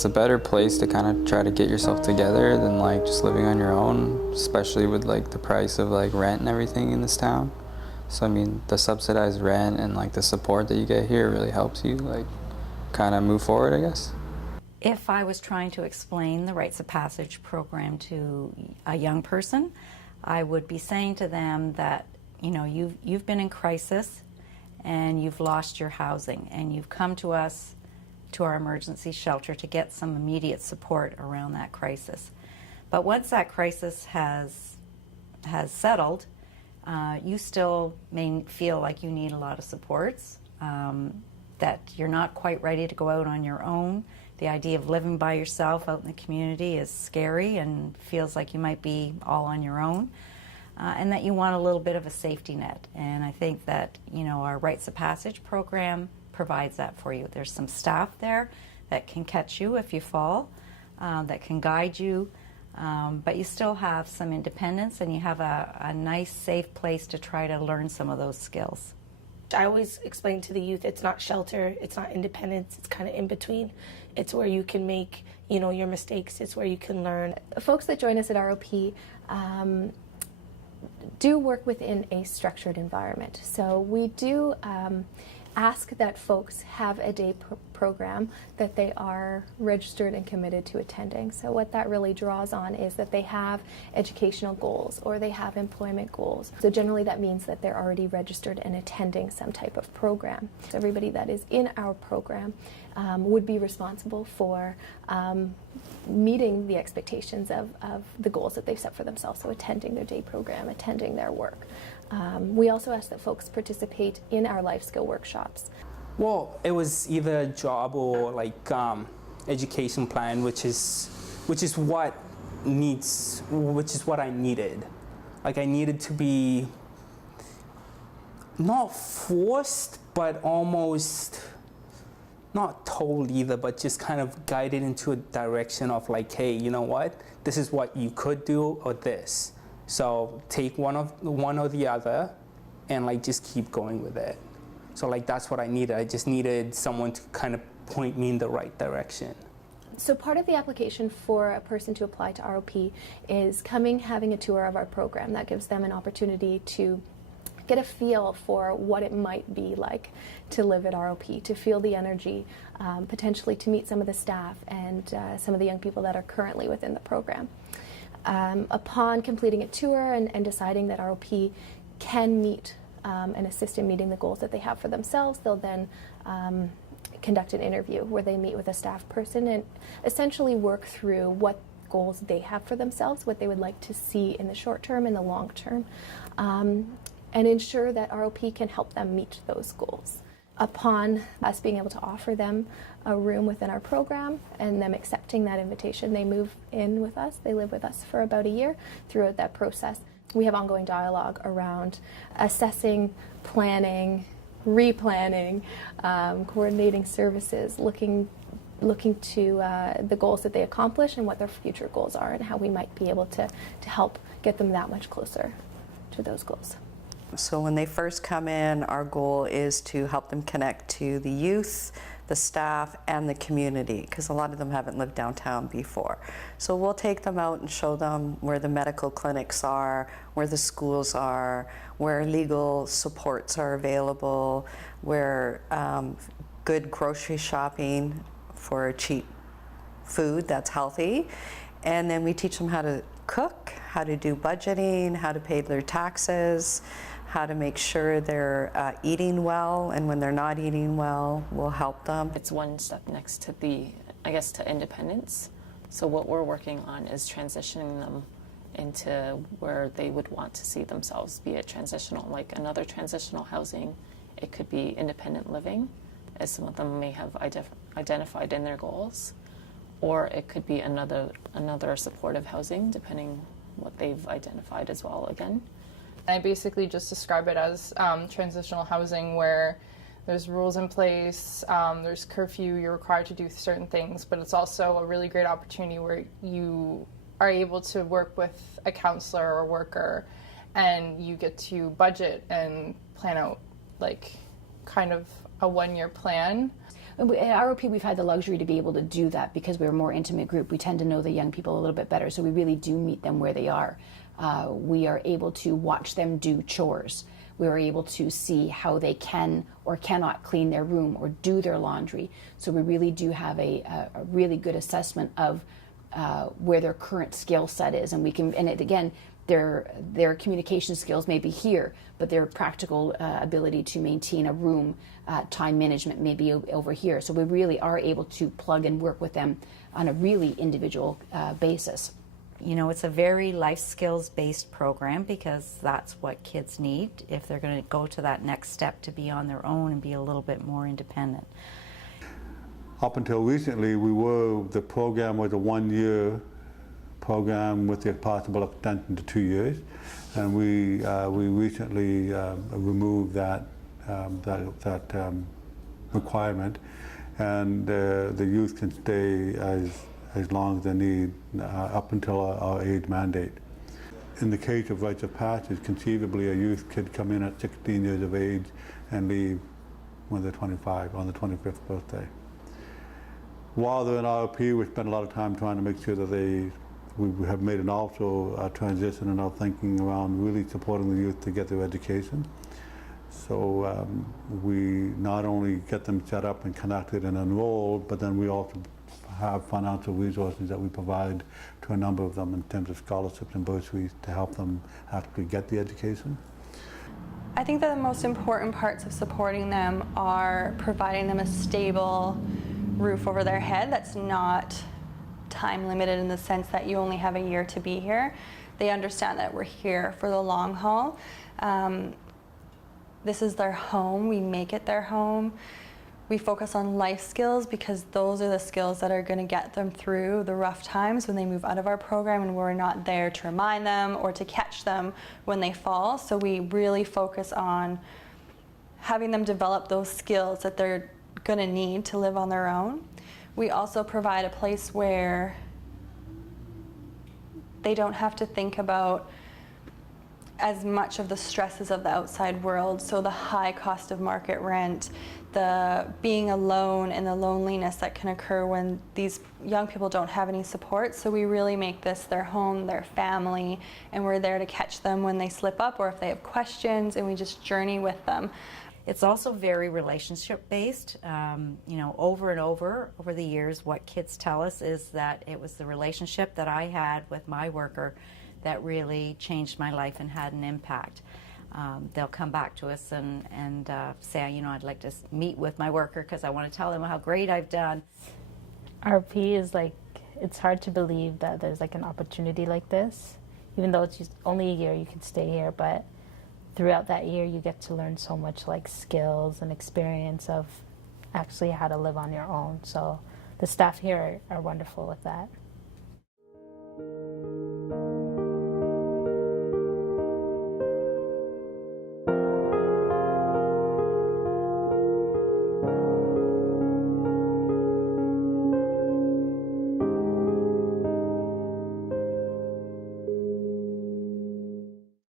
it's a better place to kind of try to get yourself together than like just living on your own, especially with like the price of like rent and everything in this town. So I mean, the subsidized rent and like the support that you get here really helps you like kind of move forward, I guess. If I was trying to explain the Rites of Passage program to a young person, I would be saying to them that, you know, you've been in crisis and you've lost your housing and you've come to us, to our emergency shelter, to get some immediate support around that crisis. But once that crisis has settled, you still may feel like you need a lot of supports, that you're not quite ready to go out on your own. The idea of living by yourself out in the community is scary and feels like you might be all on your own, and that you want a little bit of a safety net. And I think that, you know, our Rites of Passage program provides that for you. There's some staff there that can catch you if you fall, that can guide you, but you still have some independence and you have a nice, safe place to try to learn some of those skills. I always explain to the youth, it's not shelter, it's not independence, it's kind of in between. It's where you can make, you know, your mistakes, it's where you can learn. Folks that join us at ROP do work within a structured environment. So we do ask that folks have a day program that they are registered and committed to attending. So what that really draws on is that they have educational goals or they have employment goals. So generally that means that they're already registered and attending some type of program. So everybody that is in our program would be responsible for meeting the expectations of the goals that they've set for themselves, so attending their day program, attending their work. We also ask that folks participate in our life skill workshops. Well, it was either a job or like education plan, which is what I needed. Like I needed to be not forced, but almost not told either, but just kind of guided into a direction of like, hey, you know what? This is what you could do, or this. So take one or the other, and like just keep going with it. So like that's what I needed. I just needed someone to kind of point me in the right direction. So part of the application for a person to apply to ROP is having a tour of our program. That gives them an opportunity to get a feel for what it might be like to live at ROP, to feel the energy, potentially to meet some of the staff and some of the young people that are currently within the program. Upon completing a tour and deciding that ROP can meet and assist in meeting the goals that they have for themselves, they'll then conduct an interview where they meet with a staff person and essentially work through what goals they have for themselves, what they would like to see in the short term and the long term, and ensure that ROP can help them meet those goals. Upon us being able to offer them a room within our program and them accepting that invitation, they move in with us. They live with us for about a year. Throughout that process, we have ongoing dialogue around assessing, planning, replanning, coordinating services, looking to the goals that they accomplish and what their future goals are and how we might be able to help get them that much closer to those goals. So when they first come in, our goal is to help them connect to the youth, the staff, and the community, because a lot of them haven't lived downtown before. So we'll take them out and show them where the medical clinics are, where the schools are, where legal supports are available, where good grocery shopping for cheap food that's healthy. And then we teach them how to cook, how to do budgeting, how to pay their taxes, how to make sure they're eating well, and when they're not eating well, we'll help them. It's one step next to to independence. So what we're working on is transitioning them into where they would want to see themselves, be it transitional, like another transitional housing. It could be independent living, as some of them may have identified in their goals, or it could be another supportive housing, depending what they've identified as well again. I basically just describe it as transitional housing, where there's rules in place, there's curfew, you're required to do certain things, but it's also a really great opportunity where you are able to work with a counselor or worker, and you get to budget and plan out like kind of a one-year plan. At ROP, we've had the luxury to be able to do that because we're a more intimate group. We tend to know the young people a little bit better, so we really do meet them where they are. We are able to watch them do chores. We are able to see how they can or cannot clean their room or do their laundry. So we really do have a really good assessment of where their current skill set is, and we can. And it, again, their communication skills may be here, but their practical ability to maintain a room, time management may be over here. So we really are able to plug and work with them on a really individual basis. You know, it's a very life skills based program because that's what kids need if they're going to go to that next step to be on their own and be a little bit more independent. Up until recently, the program was a 1-year program with the possible extension to 2 years, and we recently removed that requirement, and the youth can stay as long as they need up until our age mandate. In the case of rites of passage, conceivably a youth could come in at 16 years of age and leave when they're 25 on the 25th birthday. While they're in ROP, we spend a lot of time trying to make sure that we have made also a transition in our thinking around really supporting the youth to get their education. So we not only get them set up and connected and enrolled, but then we also have financial resources that we provide to a number of them in terms of scholarships and bursaries to help them actually get the education. I think that the most important parts of supporting them are providing them a stable roof over their head that's not time limited in the sense that you only have a year to be here. They understand that we're here for the long haul. This is their home. We make it their home. We focus on life skills because those are the skills that are going to get them through the rough times when they move out of our program, and we're not there to remind them or to catch them when they fall. So we really focus on having them develop those skills that they're going to need to live on their own. We also provide a place where they don't have to think about as much of the stresses of the outside world, so the high cost of market rent, the being alone and the loneliness that can occur when these young people don't have any support. So we really make this their home, their family, and we're there to catch them when they slip up or if they have questions, and we just journey with them. It's also very relationship based. You know, over and over the years, what kids tell us is that it was the relationship that I had with my worker that really changed my life and had an impact. They'll come back to us and say, you know, I'd like to meet with my worker because I want to tell them how great I've done. RP is like, it's hard to believe that there's like an opportunity like this. Even though it's just only a year, you can stay here, but throughout that year you get to learn so much like skills and experience of actually how to live on your own. So the staff here are wonderful with that.